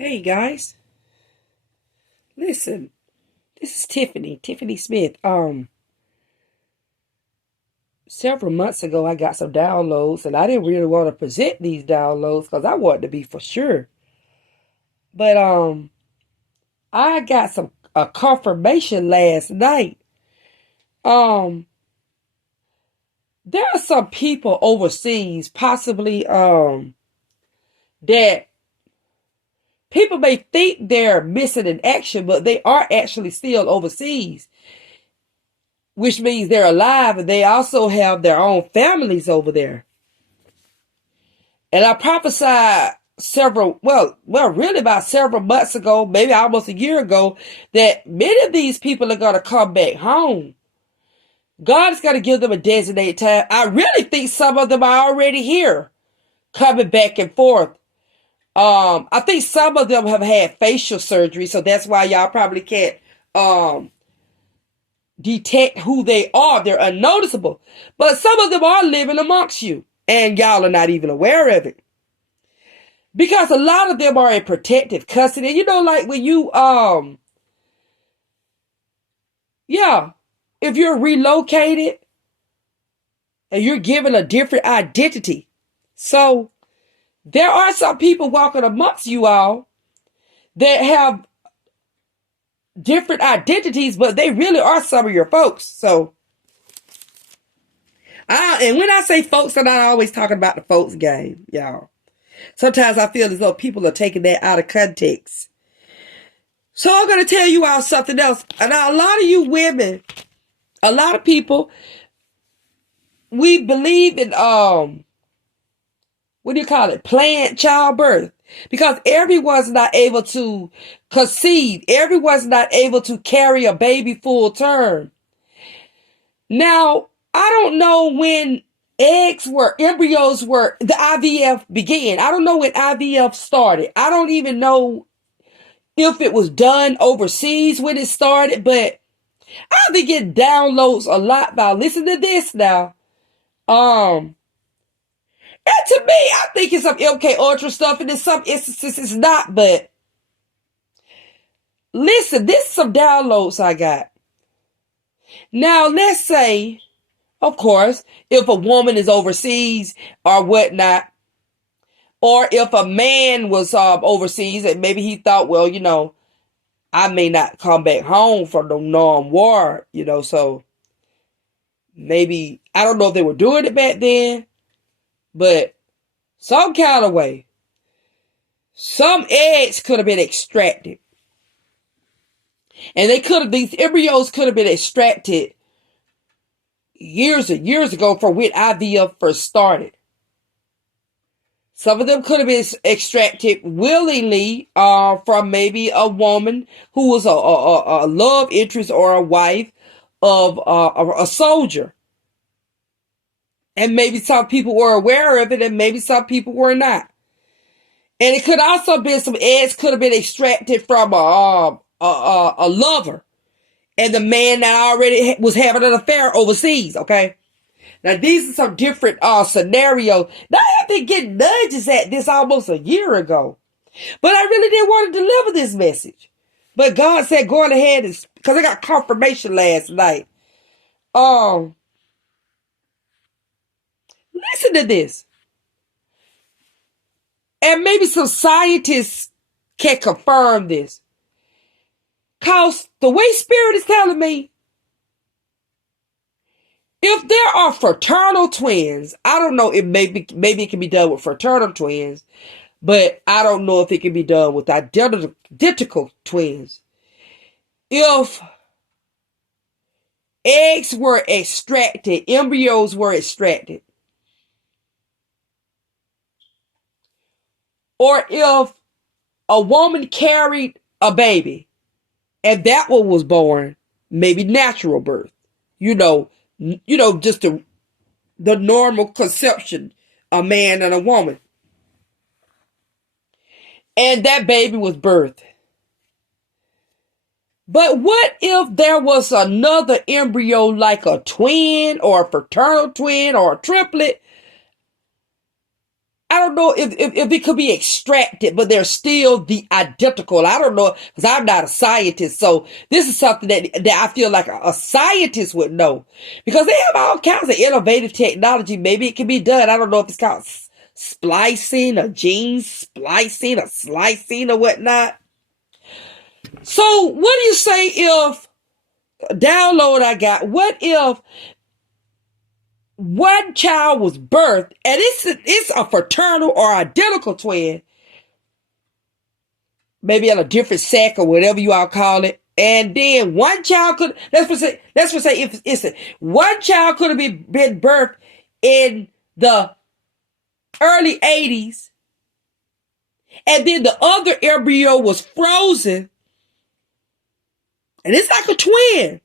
Hey guys, listen, this is Tiffany Smith. Several months ago I got some downloads and I didn't really want to present these downloads because I wanted to be for sure. But I got a confirmation last night. Um there are some people overseas, possibly that people may think they're missing in action, but they are actually still overseas, which means they're alive and they also have their own families over there. And I prophesied really about several months ago, maybe almost a year ago, that many of these people are going to come back home. God is going to give them a designated time. I really think some of them are already here, coming back and forth. I think some of them have had facial surgery, so that's why y'all probably can't detect who they are. They're unnoticeable. But some of them are living amongst you, and y'all are not even aware of it. Because a lot of them are in protective custody. You know, like when you, if you're relocated and you're given a different identity. So there are some people walking amongst you all that have different identities, but they really are some of your folks. So, and when I say folks, I'm not always talking about the folks game, y'all. Sometimes I feel as though people are taking that out of context. So I'm going to tell you all something else. Now, a lot of you women, a lot of people, we believe in, planned childbirth. Because everyone's not able to conceive. Everyone's not able to carry a baby full term. Now, I don't know when embryos were, the IVF began. I don't know when IVF started. I don't even know if it was done overseas when it started, but I've been getting downloads a lot by listening to this now. And to me, I think it's some MK Ultra stuff, and in some instances it's not, but listen, this is some downloads I got. Now, let's say, of course, if a woman is overseas or whatnot, or if a man was overseas and maybe he thought, well, I may not come back home from the non war, so maybe, I don't know if they were doing it back then, but some kind of way, some eggs could have been extracted. And these embryos could have been extracted years and years ago from when IVF first started. Some of them could have been extracted willingly from maybe a woman who was a love interest or a wife of a soldier. And maybe some people were aware of it and maybe some people were not. And it could also be some eggs could have been extracted from a lover. And the man that already was having an affair overseas, okay? Now, these are some different scenarios. Now, I've been getting nudges at this almost a year ago. But I really didn't want to deliver this message. But God said, go on ahead, because I got confirmation last night. Listen to this. And maybe some scientists can confirm this. Because the way Spirit is telling me, if there are fraternal twins, I don't know, maybe it can be done with fraternal twins, but I don't know if it can be done with identical twins. If eggs were extracted, embryos were extracted, or if a woman carried a baby and that one was born, maybe natural birth, just the normal conception, a man and a woman. And that baby was birthed. But what if there was another embryo like a twin or a fraternal twin or a triplet I don't know if it could be extracted, but they're still the identical. I don't know, because I'm not a scientist. So this is something that I feel like a scientist would know, because they have all kinds of innovative technology. Maybe it can be done. I don't know if it's called splicing or gene splicing or slicing or whatnot. So what do you say if download I got? What if one child was birthed and it's a fraternal or identical twin, maybe in a different sack or whatever you all call it, and then one child could, let's say if it's one child could have been birthed in the early 80s, and then the other embryo was frozen, and it's like a twin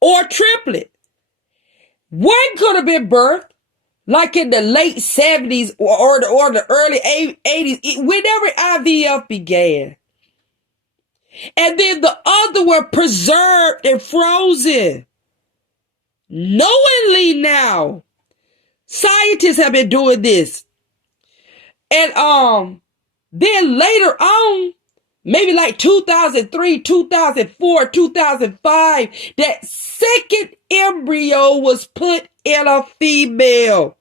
or a triplet. One could have been birthed like in the late 70s or the early 80s, whenever IVF began. And then the other were preserved and frozen. Knowingly now, scientists have been doing this. And then later on, maybe like 2003, 2004, 2005, that second embryo was put in a female.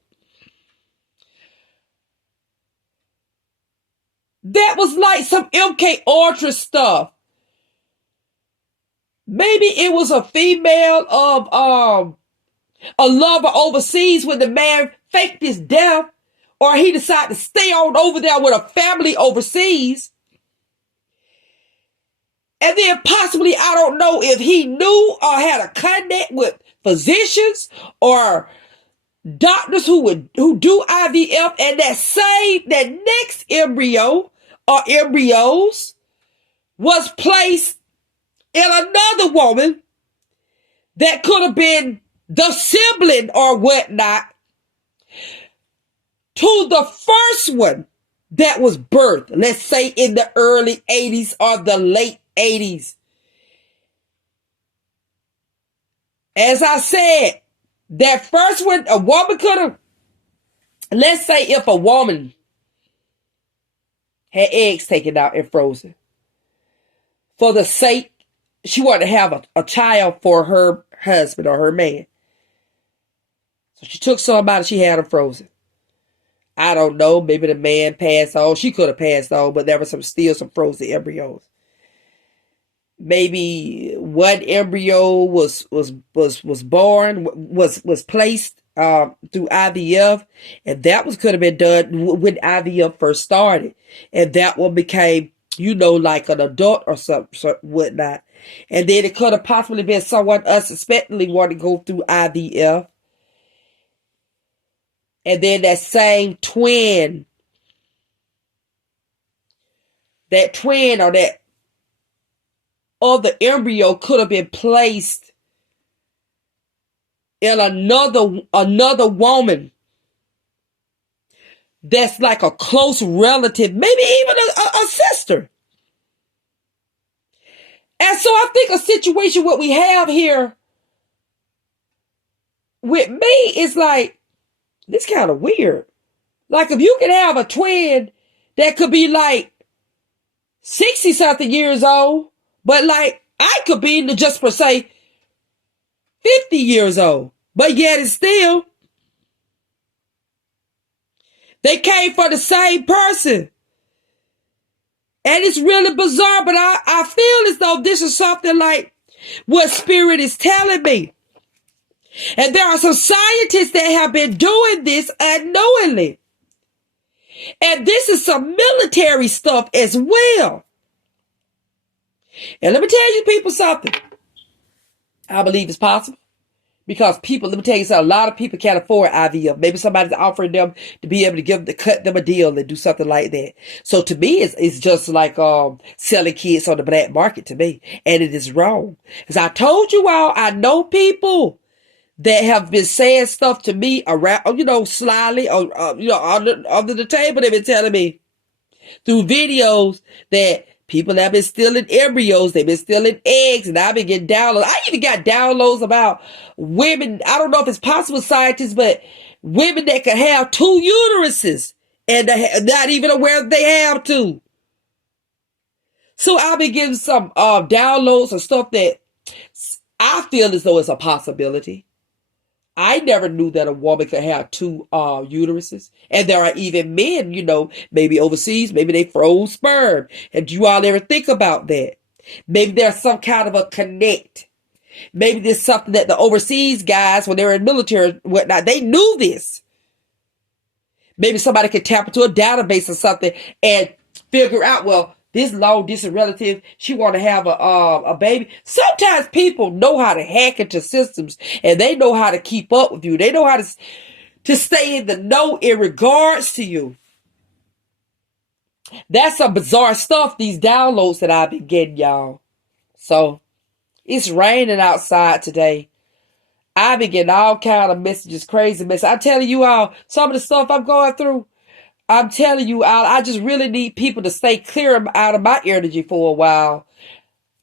That was like some MK Ultra stuff. Maybe it was a female of a lover overseas when the man faked his death, or he decided to stay on over there with a family overseas. And then possibly, I don't know if he knew or had a connect with physicians or doctors who do IVF, and that next embryo or embryos was placed in another woman that could have been the sibling or whatnot to the first one that was birthed, let's say in the early 80s or the late 80s. As I said, that first one, a woman could have, let's say if a woman had eggs taken out and frozen, for the sake, she wanted to have a child for her husband or her man. So she took somebody, she had them frozen. I don't know, maybe the man passed on. She could have passed on, but there was still some frozen embryos. Maybe one embryo was born, was placed through IVF, and that could have been done when IVF first started, and that one became, like an adult or something whatnot, and then it could have possibly been someone unsuspectingly wanted to go through IVF, and then that same twin, or that other embryo could have been placed in another woman that's like a close relative, maybe even a sister. And so I think a situation what we have here with me is like, this kind of weird. Like if you can have a twin that could be like 60 something years old, but like I could be just per se 50 years old, but yet it's still, they came for the same person. And it's really bizarre, but I feel as though this is something like what Spirit is telling me. And there are some scientists that have been doing this unknowingly. And this is some military stuff as well. And let me tell you people something. I believe it's possible. Because people, let me tell you something, a lot of people can't afford IVF. Maybe somebody's offering them to be able to cut them a deal and do something like that. So to me, it's just like selling kids on the black market to me. And it is wrong. As I told you all, I know people that have been saying stuff to me around, slyly, or under the table. They've been telling me through videos that people have been stealing embryos, they've been stealing eggs, and I've been getting downloads. I even got downloads about women, I don't know if it's possible scientists, but women that could have 2 uteruses and not even aware that they have to. So I've been getting some downloads of stuff that I feel as though it's a possibility. I never knew that a woman could have two uteruses. And there are even men, maybe overseas, maybe they froze sperm. And do you all ever think about that? Maybe there's some kind of a connect. Maybe there's something that the overseas guys, when they were in military and whatnot, they knew this. Maybe somebody could tap into a database or something and figure out, well, this long distance relative, she want to have a baby. Sometimes people know how to hack into systems, and they know how to keep up with you. They know how to stay in the know in regards to you. That's some bizarre stuff, these downloads that I've been getting, y'all. So, it's raining outside today. I've been getting all kind of messages, crazy messages. I'm telling you all, some of the stuff I'm going through, I'm telling you, I just really need people to stay clear out of my energy for a while,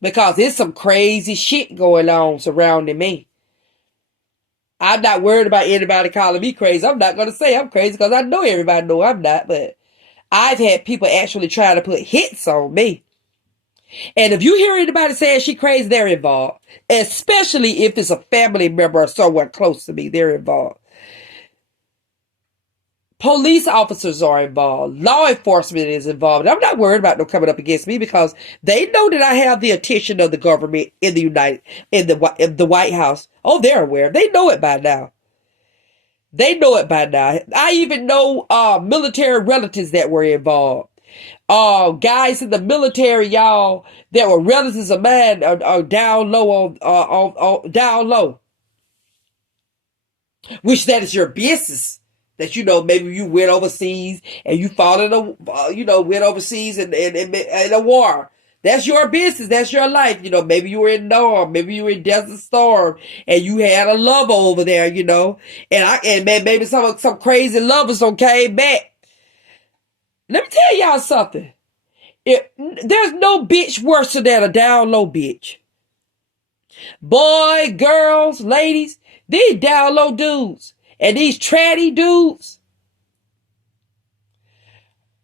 because there's some crazy shit going on surrounding me. I'm not worried about anybody calling me crazy. I'm not going to say I'm crazy, because I know everybody know I'm not, but I've had people actually trying to put hits on me. And if you hear anybody saying she crazy, they're involved. Especially if it's a family member or someone close to me, they're involved. Police officers are involved. Law enforcement is involved. I'm not worried about them coming up against me, because they know that I have the attention of the government in the White House. Oh, they're aware. They know it by now. They know it by now. I even know military relatives that were involved. Guys in the military, y'all, that were relatives of mine are down low down low. Which that is your business. That, maybe you went overseas and you fought went overseas in a war. That's your business. That's your life. Maybe you were in Norm, maybe you were in Desert Storm, and you had a lover over there, and maybe some crazy lovers came back. Let me tell y'all something. There's no bitch worse than a down low bitch. Boy, girls, ladies, these down low dudes and these tratty dudes,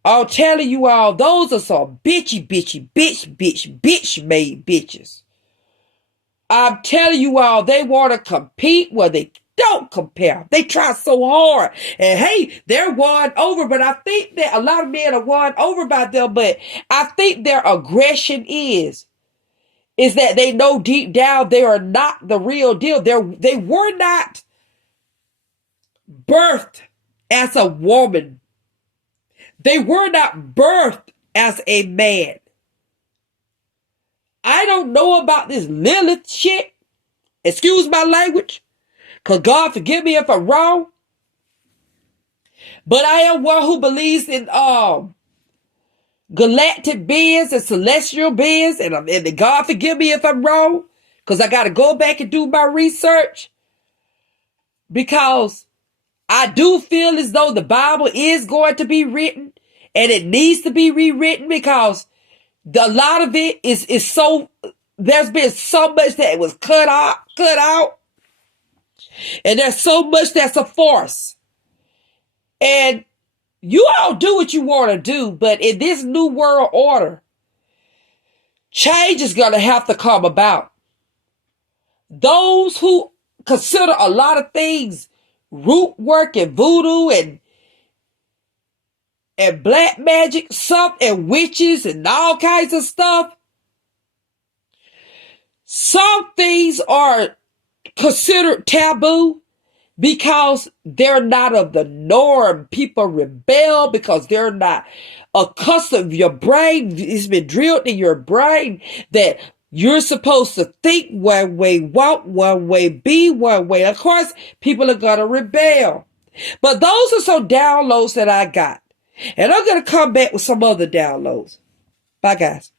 I'm telling you all, those are some bitch made bitches. I'm telling you all, they want to compete where they don't compare. They try so hard. And hey, they're won over, but I think that a lot of men are won over by them, but I think their aggression is that they know deep down they are not the real deal. They were not birthed as a woman. They were not birthed as a man. I don't know about this Lilith shit. Excuse my language. Because God forgive me if I'm wrong. But I am one who believes in galactic beings and celestial beings. And God forgive me if I'm wrong. Because I got to go back and do my research. Because I do feel as though the Bible is going to be written. And it needs to be rewritten, because a lot of it is so, there's been so much that was cut out. And there's so much that's a farce. And you all do what you want to do, but in this new world order, change is going to have to come about. Those who consider a lot of things root work and voodoo and black magic, and witches and all kinds of stuff, some things are considered taboo because they're not of the norm. People rebel because they're not accustomed. Your brain has been drilled in your brain that you're supposed to think one way, walk one way, be one way. Of course, people are going to rebel. But those are some downloads that I got. And I'm going to come back with some other downloads. Bye, guys.